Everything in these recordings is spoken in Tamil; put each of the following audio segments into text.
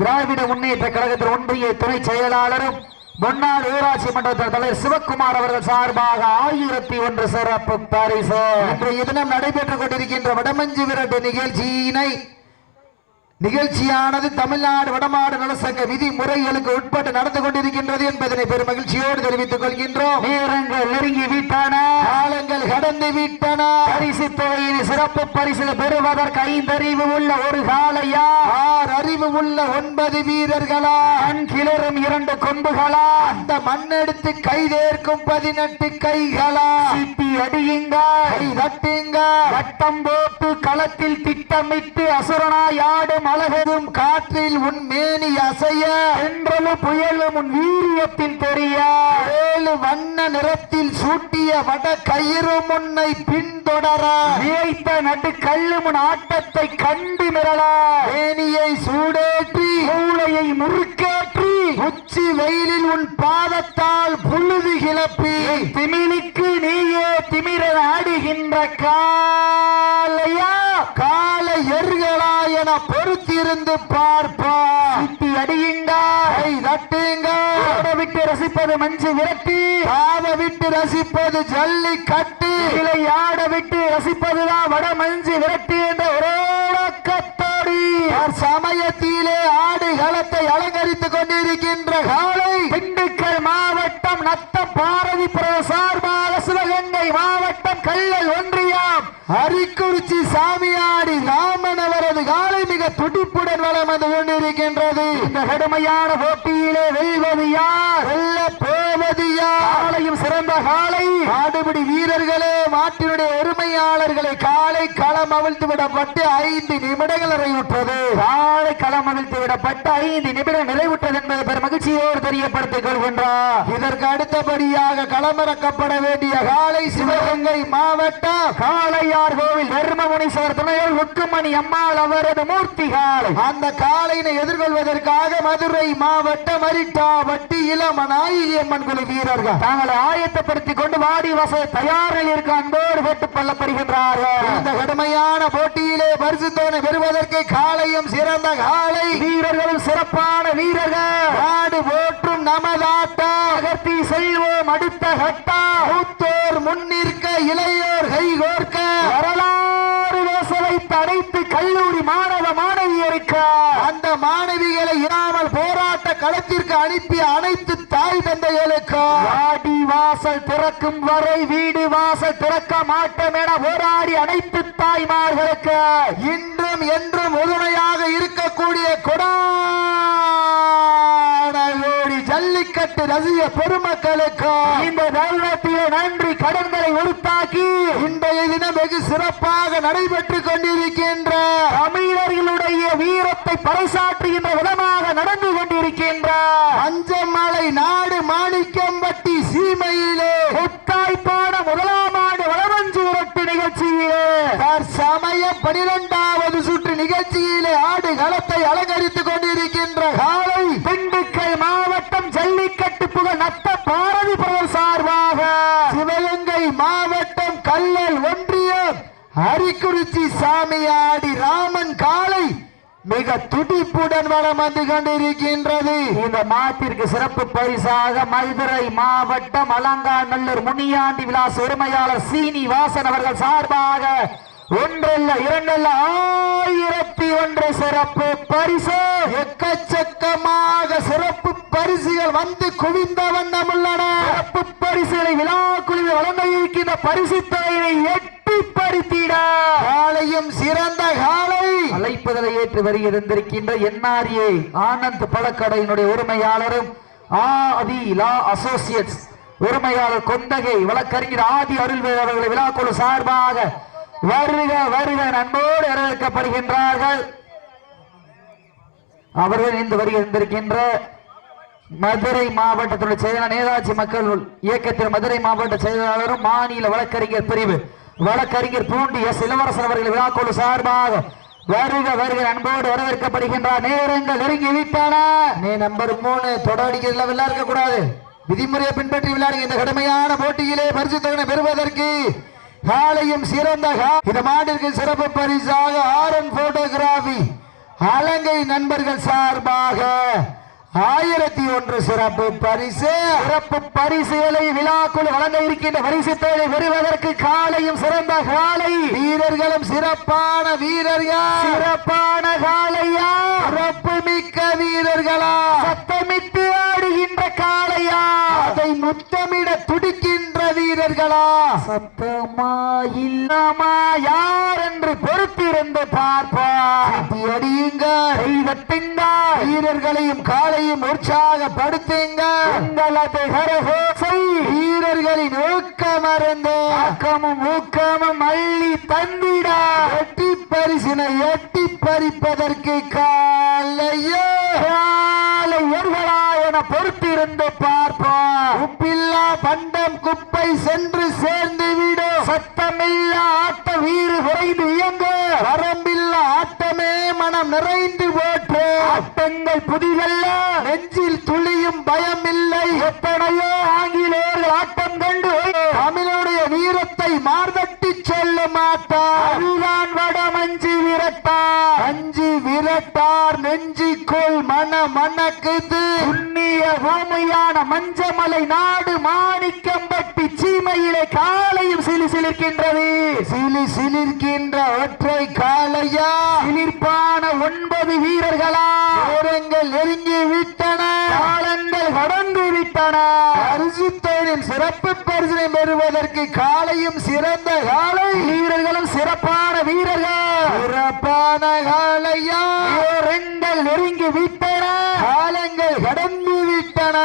திராவிட முன்னேற்ற கழகத்தில் ஒன்றிய துணை செயலாளரும் முன்னாள் ஊராட்சி மன்ற தலைவர் சிவக்குமார் அவர்கள் சார்பாக 1001 சிறப்பு பரிசு. இன்றைய தினம் நடைபெற்றுக் கொண்டிருக்கின்ற வடமஞ்சி விரட்டு நிகழ்ச்சியானது தமிழ்நாடு வடமாடு நலசங்க விதிமுறைகளுக்கு உட்பட்டு நடந்து கொண்டிருக்கின்றது என்பதனை பெரும் மகிழ்ச்சியோடு தெரிவித்துக் கொள்கின்றோம். நேரங்கள் நெருங்கி விட்டன, காலங்கள் கடந்து விட்டன. பரிசு தொகையின் சிறப்பு பரிசு பெறுவதற்கு 5 அறிவு உள்ள ஒரு காளையா, 6 அறிவு உள்ள 9 வீரர்களா, கிளறும் 2 கொம்புகளா, அந்த மண்ணெடுத்து கைதேர்க்கும் 18 கைகளா, சிப்பி அடியுங்க, கை தட்டுங்க, வட்டம் போட்டு களத்தில் திட்டமிட்டு அசுரனாய் ஆடும் அழகரும் காற்றில் உன் மேனி அசைய, என்றலும் புயலும் உன் வீரியத்தில் தெரிய, 7 வண்ண நிறத்தில் சூட்டிய வட கயிறு முன்னை பின்தொடர, வியைத்த நடு கல்லு முன் ஆட்டத்தை கண்டு மிரள, மேனியை சூடேற்றி மூளையை முறுக்கேற்றி உச்சி வெயிலில் உன் பாதத்தால் புழுதி கிளப்பி திமிழுக்கு நீயே திமிர ஆடுகின்ற காலையா கால எர்களா என பொறுத்திருந்து பார்ப்பா. சிப்பி அடியுங்க, கை தட்டுங்க, விட்டு ரசிப்பது மஞ்சு விரட்டி, காத விட்டு ரசிப்பது ஜல்லி கட்டு, இலை ஆட விட்டு ரசிப்பதுதான் வட மஞ்சு விரட்டி என்ற ஒரேடக்கத்தோடி சமயத்திலே ஆடு களத்தை அலங்கரித்துக் கொண்டிருக்கின்ற காலை திண்டுக்கல் மாவட்டம் நத்தம் பாரதிபுரம் சார்பாக சிவகங்கை மாவட்டம் கள்ளல் ஒன்றியம் அரிக்குறிச்சி சாமியாடி ராமன் அவரது காலை மிக துடிப்புடன் வளம் வந்து கொண்டிருக்கின்றது. இந்த கடுமையான போட்டியிலே வெல்வது யார், வெல்ல போவது யார்? காலையும் சிறந்த காலை. ஆடுபிடி வீரர்களே, மாட்டினுடைய உரிமையாளர்களை, காலை களம் அவிழ்த்து விடப்பட்டு 5 நிமிடங்கள் நிறைவுற்றது. காலை களம் அவிழ்த்து விடப்பட்டு 5 நிமிடம் நிறைவுற்றது என்பதை பெரும் மகிழ்ச்சியோடு தெரியப்படுத்திக் கொள்கின்றார். இதற்கு அடுத்தபடியாக களமிறக்கப்பட வேண்டிய காலை சிவகங்கை மாவட்டம் காளையார் கோவில் தர்மமுனீஸ்வரர் துணையோர் உக்குமணி அம்மாள் அவரது மூர்த்தி காலை. அந்த காளையினை எதிர்கொள்வதற்காக மதுரை மாவட்டம் மரிட்டாவட்டி இளமநாயகி அம்மன் குழு வீரர்கள் தாங்களை ஆயத்தப்படுத்திக் கொண்டு வாடி வச தயாரில் இருக்க அன்போடு கேட்டுக் கொள்ளப்படுகின்றார்கள். இந்த கடுமையான போட்டியிலே பரிசுத்தோனை பெறுவதற்கு காளையும் சிறந்த காளை, வீரர்களும் சிறப்பான வீரர்கள். நாடு போற்றும் நமதாட்டா அகர்த்தி செல்வோம் அடுத்த கட்டா. மூத்தோர் முன்னிற்க இளையோர் கைகோர்க்க வரலாறு வேசலை தடைத்து கல்லூரி மாணவ மாணவியருக்கு அந்த மாணவிகளை இராமல் போராட்ட களத்திற்கு அனுப்பிய அனைத்து தாய் தந்தைகளுக்கு வாடி வாசல் திறக்கும் வரை வீடு வாசல் திறக்க மாட்டோம் என போராடி அனைத்து தாய்மார்களுக்கு இன்றும் என்றும் உறுதுணையாக இருக்கக்கூடிய கொடாடி ஜல்லிக்கட்டு ரசிக பெருமக்களுக்கு இந்த தருணத்திலே நன்றி கடன்களை உறுத்தாக்கி இன்றைய தினம் வெகு சிறப்பாக நடைபெற்றுக் கொண்டிருக்கின்ற தமிழர்களுடைய வீரத்தை பறைசாற்றுகின்ற விதமாக நடந்து கொண்டிருக்கின்ற அஞ்சமலை நாடு மாணிக்கம்பட்டி சீமையிலே முத்தாய்ப்பான முதலாம் ஆண்டு வளவஞ்சி விரட்டு நிகழ்ச்சியிலே தற்சமய 12வது சுற்று நிகழ்ச்சியிலே ஆடு களத்தை அலங்கரித்துக் கொண்டிருக்கின்ற காலை திண்டுக்கல் மாவட்டம் ஜல்லிக்கட்டு புகழ் நத்த பாரதி பிரதர் சார்பாக சிவகங்கை மாவட்டம் கல்லல் ஒன்றியம் அரிக்குறிச்சி சாமியாடி ராமன் காலை மிக துடிப்புடன் வளம் வந்து கொண்டிருக்கின்றது. இந்த மாட்டிற்கு சிறப்பு பரிசாக மதுரை மாவட்டம் அலங்காநல்லூர் முனியாண்டி விலாஸ் உரிமையாளர் சீனிவாசன் அவர்கள் சார்பாக ஒன்றல்ல இரண்டல்ல 1001 சிறப்பு பரிசு. எக்கச்சக்கமாக சிறப்பு பரிசுகள் வந்து குவிந்த வண்ணம் உள்ளன. சிறப்பு பரிசுகளை விழா குழுவில் வழங்க இருக்கின்ற பரிசு தொகையை எட்டிப்படுத்திட காலையும் சிறந்த காலை அழைப்புதலை ஏற்று வருகின்றிருக்கின்ற NRA ஆனந்த் பழக்கடையினுடைய உரிமையாளரும் ஆதி லா அசோசியேட்ஸ் உரிமையாளர் கொந்தகை வழக்கறிஞர் ஆதி அருள்வேல் அவர்களை விழாக்குழு சார்பாக வருக வருக நண்போடு வரவேற்கப்படுகின்றார்கள். அவர்கள் இன்று வருகின்ற மதுரை மாவட்டத்துடைய செயலாளர் நேதாஜி மக்கள் இயக்கத்தில் மதுரை மாவட்ட செயலாளரும் மாநில வழக்கறிஞர் பிரிவு வழக்கறிஞர் பூண்டி எஸ் இளவரசன் அவர்கள் விழாக்குழு சார்பாக வருக வருக அன்போடு வரவேற்கப்படுகின்றார். நேரங்கள் நெருங்கி விட்டன. நீ நம்பர் 3 தொடர்கிறதுல விளையாட கூடாது, விதிமுறையை பின்பற்றி விளையாடுங்க. இந்த கடுமையான போட்டியிலே பரிசு தொகை பெறுவதற்கு காலையும் சிறந்த இந்த மாட்டிற்கு சிறப்பு பரிசாக ஆரன் போட்டோகிராபி அலங்கை நண்பர்கள் சார்பாக 1001 சிறப்பு பரிசு. சிறப்பு பரிசுகளை விழாக்குழு வழங்க இருக்கின்ற பரிசு தொகை பெறுவதற்கு காலையும் சிறந்த காலை, வீரர்களும் சிறப்பான வீரர்கள், சிறப்பான காலையா, சிறப்பு மிக்க வீரர்களா, சத்தமிட்டு ஆடுகின்ற காளையா, அதை முத்தமிட துடிக்கின்ற வீரர்களா, சத்தமா இல்லாமா யார் என்று பொறுத்திருந்து பார்ப்பார். வீரர்களையும் காலையும் உற்சாகப்படுத்துங்க. உங்களது கரகோசை வீரர்களின் ஊக்கமருந்து ஆக்கமும் ஊக்கமும் அள்ளி தந்திட எட்டி பரிசினை எட்டி பறிப்பதற்கு காலையோ காலை ஒருவரா என பொறுத்திருந்து பார்ப்போம். உப்பில்லா பண்டம் குப்பை சென்று சேர்ந்து விடும். சத்தமில்லா ஆட்ட வீறு குறைந்து இயங்க வரம்பில்லா ஆட்டமே மனம் நிறைந்து போற்று. ஆட்டங்கள் புதிதல்ல, நெஞ்சில் துளியும் பயம் இல்லை. எத்தனையோ ஆங்கிலேயர்கள் ஆட்டம் கண்டு தமிழுடைய வீரத்தை மார்தட்டி சொல்ல மாட்டார். அதுதான் வடமஞ்சி விரட்டார். அஞ்சி விரட்டார் நெஞ்சிக்குள் மணக்குது. புண்ணிய பூமியான மஞ்சமலை நாடு மாணிக்கம்பட்டி சீமை காலையிலே காலையும் சிலிர்க்கின்றது. சிலிர்க்கின்ற ஒற்றை காலையா, சிலிர்ப்பான 9 வீரர்களா, நேரங்கள் நெருங்கி விட்டன, காலங்கள் கடந்து விட்டன. பரிசுத்தோனின் சிறப்பு பரிசினை பெறுவதற்கு காலையும் சிறந்த காலை, வீரர்களும் சிறப்பான வீரர்கள், சிறப்பான காலையா, நேரங்கள் நெருங்கி விட்டன, காலங்கள் கடந்து விட்டன.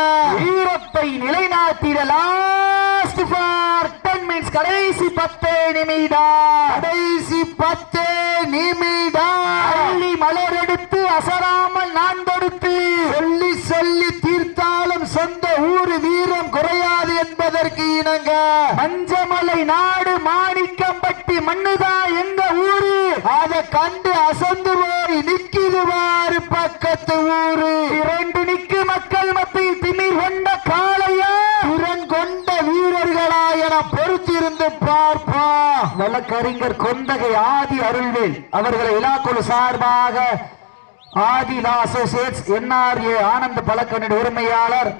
வீரத்தை நிலைநாட்டிட லாஸ்ட் ஃபார் 10 மினிட்ஸ், கடைசி 10 நிமிடம், கடைசி 10 நிமிடம். அள்ளி மலர் எடுத்து அசராமல் நான் தொடுத்து, சொல்லி சொல்லி தீர்த்தாலும் சொந்த ஊரு வீரம் குறையாது என்பதற்கு இணங்க, மஞ்சமலை நாடு மாணிக்கம்பட்டி மண்ணுதா எங்க ஊரு, அதை கண்டு அசந்து போய் நிக்குதுவாரு பக்கத்து ஊரு. 2 நிக்கு மக்கள் மத்தியில் திமிர் கொண்ட காளையா, திறன் கொண்ட வீரர்களா என பொறுத்திருந்து பார்ப்பா. வழக்கறிஞர் கொந்தகை ஆதி அருள்வேல் அவர்களை விழாக்குழு சார்பாக ஆதிலா அசோசியேட்ஸ் NRA ஆனந்த பழக்கணின் உரிமையாளர்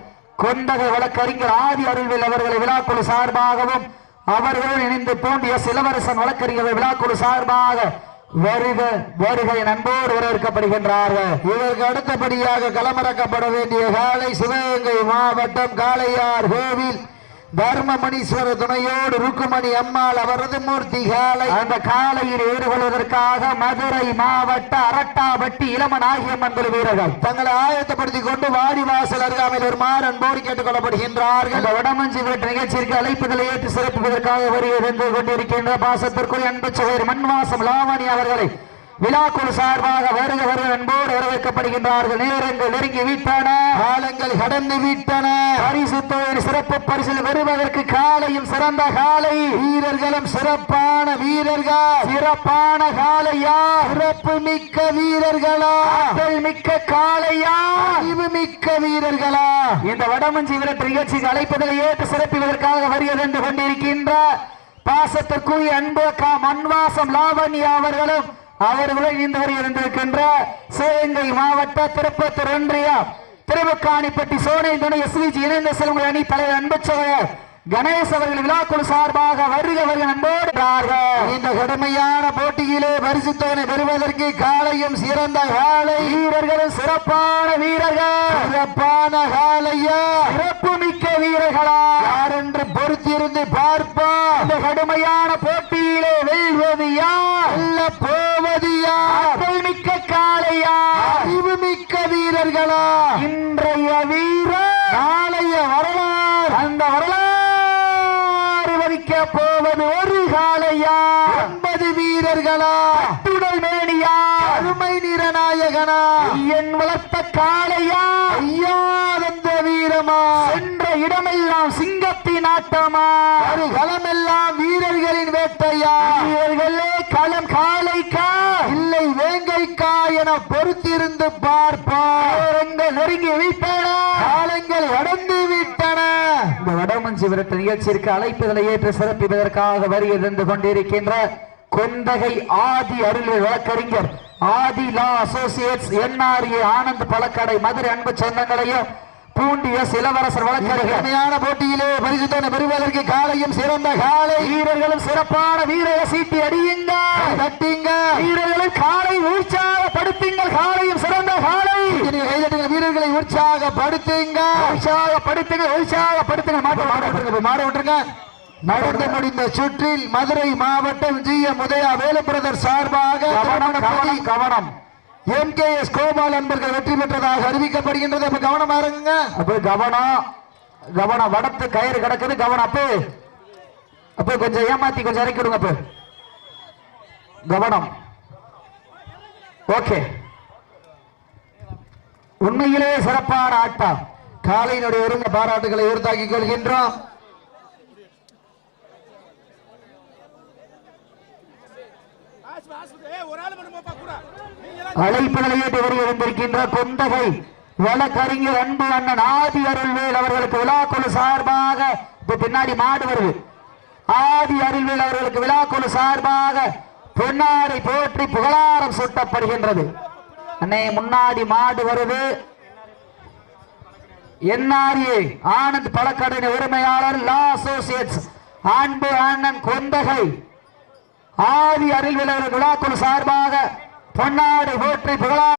கொந்தகை வழக்கறிஞர் ஆதி அருள்வேல் அவர்களை விழாக்குழு சார்பாகவும், அவர்களுடன் இணைந்து பூண்டிய இளவரசன் வழக்கறிஞர் விழாக்குழு சார்பாக வருக வருக நண்போடு வரவேற்கப்படுகின்றார்கள். இதற்கு அடுத்தபடியாக களமிறக்கப்பட வேண்டிய காலை சிவகங்கை மாவட்டம் காளையார் கோவில் தர்மமணீஸ்வரர் துணையோடு ருக்குமணி அம்மாள் அவரது மூர்த்தி காலை. அந்த காலையில் ஈடுபடுவதற்காக மதுரை மாவட்ட அரட்டாபட்டி இளமன் ஆகிய மண்டல வீரர்கள் தங்களை ஆயத்தப்படுத்திக் கொண்டு வாடிவாசல் அருகாமையில் ஒரு அன்போடு கேட்டுக் கொள்ளப்படுகின்றார்கள். வடமஞ்சி வீட்டு நிகழ்ச்சிக்கு அழைப்புகளை ஏற்று சிறப்பிப்பதற்காக வருகை கொண்டிருக்கின்ற பாசத்திற்குரிய அன்பு சகோதரி மண்வாசம் லாவணி அவர்களை விழாக்குழு சார்பாக வருக வருக அன்போடு வரவேற்கப்படுகின்றார்கள். நேரங்கள் நெருங்கி விட்டன, காலங்கள் கடந்து விட்டன. பரிசு தொழில் சிறப்பு பரிசில் வருவதற்கு காலையும் சிறந்த காலை, வீரர்களும் சிறப்பான வீரர்கள், சிறப்பான காலையா, சிறப்பு மிக்க வீரர்களா, மிக்க காலையா, அறிவு மிக்க வீரர்களா. இந்த வடமஞ்சி விரட்டு நிகழ்ச்சிக்கு அழைப்பதில் ஏற்று சிறப்பிப்பதற்காக வருகை தந்து கொண்டிருக்கின்ற பாசத்திற்குரிய அன்பு மண்வாசம் லாவண்யா அவர்களும் அவர்களுடன் இந்த வரை இருந்திருக்கின்ற சிவகங்கை மாவட்ட திருப்பத்தூர் ஒன்றியம் திருவக்காணிப்பட்டி சோனை துணை SVG இணைந்த செல்வங்கள் அணி தலைவர் அன்பு சகோதரர் கணேஷ் அவர்கள் விழாக்குழு சார்பாக வருக வருக நண்போடு. இந்த கடுமையான போட்டியிலே பரிசுத்தோனை பெறுவதற்கு காலையும் சிறந்த காலை, வீரர்களும் சிறப்பான வீரர்கள், சிறப்பான காலையா, சிறப்பு மிக்க வீரர்களா, யார் என்று பொறுத்திருந்து பார்ப்பா. இந்த கடுமையான போட்டியிலே வெல்வது யார், வெல்ல போவது யார், மிக்க காலையா, அறிவு மிக்க வீரர்களா, இன்றைய வீரர் நாளைய வரலாறு, அந்த வரலாறு போவது ஒரு காலையா, 9 வீரர்களா, துடல் மேனியா, அருமை நிறநாயகனா, என் வளர்த்த காலையா, ஐயா வந்த வீரமா, சென்ற இடமெல்லாம் சிங்கத்தின் ஆட்டமா, ஒரு களமெல்லாம் வீரர்களின் வேட்டையா, வீரர்களே களம் காலைக்கா இல்லை வேங்கைக்கா என பொறுத்திருந்து பார்ப்போம். நெருங்கி விட்டன, காலங்கள் கடந்து விட்டன. இந்த வடமஞ்சி விரட்டு நிகழ்ச்சிக்கு அழைப்புகளை ஏற்று சிறப்பிப்பதற்காக வருகை தந்து கொண்டிருக்கின்ற கொந்தகை ஆதி அருள்வேல் வழக்கறிஞர் ஆதிலா அசோசியேட்ஸ் NRA ஆனந்த் பழக்கடை மதுரை அன்பு சொந்தங்களையும் பூண்டிய இளவரசர் வழக்கறிஞர் போட்டியிலே பரிசுத்தோனை பெறுவதற்கு காலையும் சிறந்த காலை, வீரர்களும் சிறப்பான வீரரை சீட்டி அடியுங்க, தட்டிங்க, வீரர்களும் காலை உற்சாகப்படுத்துங்கள், காலையும் சிறந்த காலை, வீரர்களை உற்சாகப்படுத்துங்க, உற்சாகப்படுத்துங்க, உற்சாகப்படுத்துங்க. மாட விட்டுருங்க. நடந்து முடிந்த சுற்றில் மதுரை மாவட்டம் GM உதயா வேலு பிரதர் சார்பாக கவனம் MKS கோபால் என்பர்கள் வெற்றி பெற்றதாக அறிவிக்கப்படுகின்றது. அப்ப கவனமா இருங்க. அப்ப கவனம் வடத்து கயிறு கிடக்குது, கவனம். அப்ப கொஞ்சம் ஏமாத்தி கொஞ்சம் இறக்கி விடுங்க. அப்ப கவனம். ஓகே, உண்மையிலே சிறப்பான ஆட்டம். காலையினுடைய ஒருங்க பாராட்டுகளை உறுத்தாக்கிக் கொள்கின்றோம். அழைப்புகளை ஏற்றி வருகின்ற கொந்தகை வழக்கறிஞர் அன்பு அண்ணன் ஆதி அருள்வேல் அவர்களுக்கு விழாக்குழு சார்பாக பின்னாடி மாடு வருது. ஆதி அருள்வேல் அவர்களுக்கு விழாக்குழு சார்பாக பொன்னாடை போற்றி புகழாரம் சூட்டப்படுகின்றது. அன்னை முன்னாடி மாடு வருது. NRA ஆனந்த் பழக்கடையின் உரிமையாளர் லா அசோசியேட்ஸ் அன்பு அண்ணன் கொந்தகை ஆதி அருள் விளையாடு விழாக்குழு சார்பாக பொன்னாடு போற்றி புகழா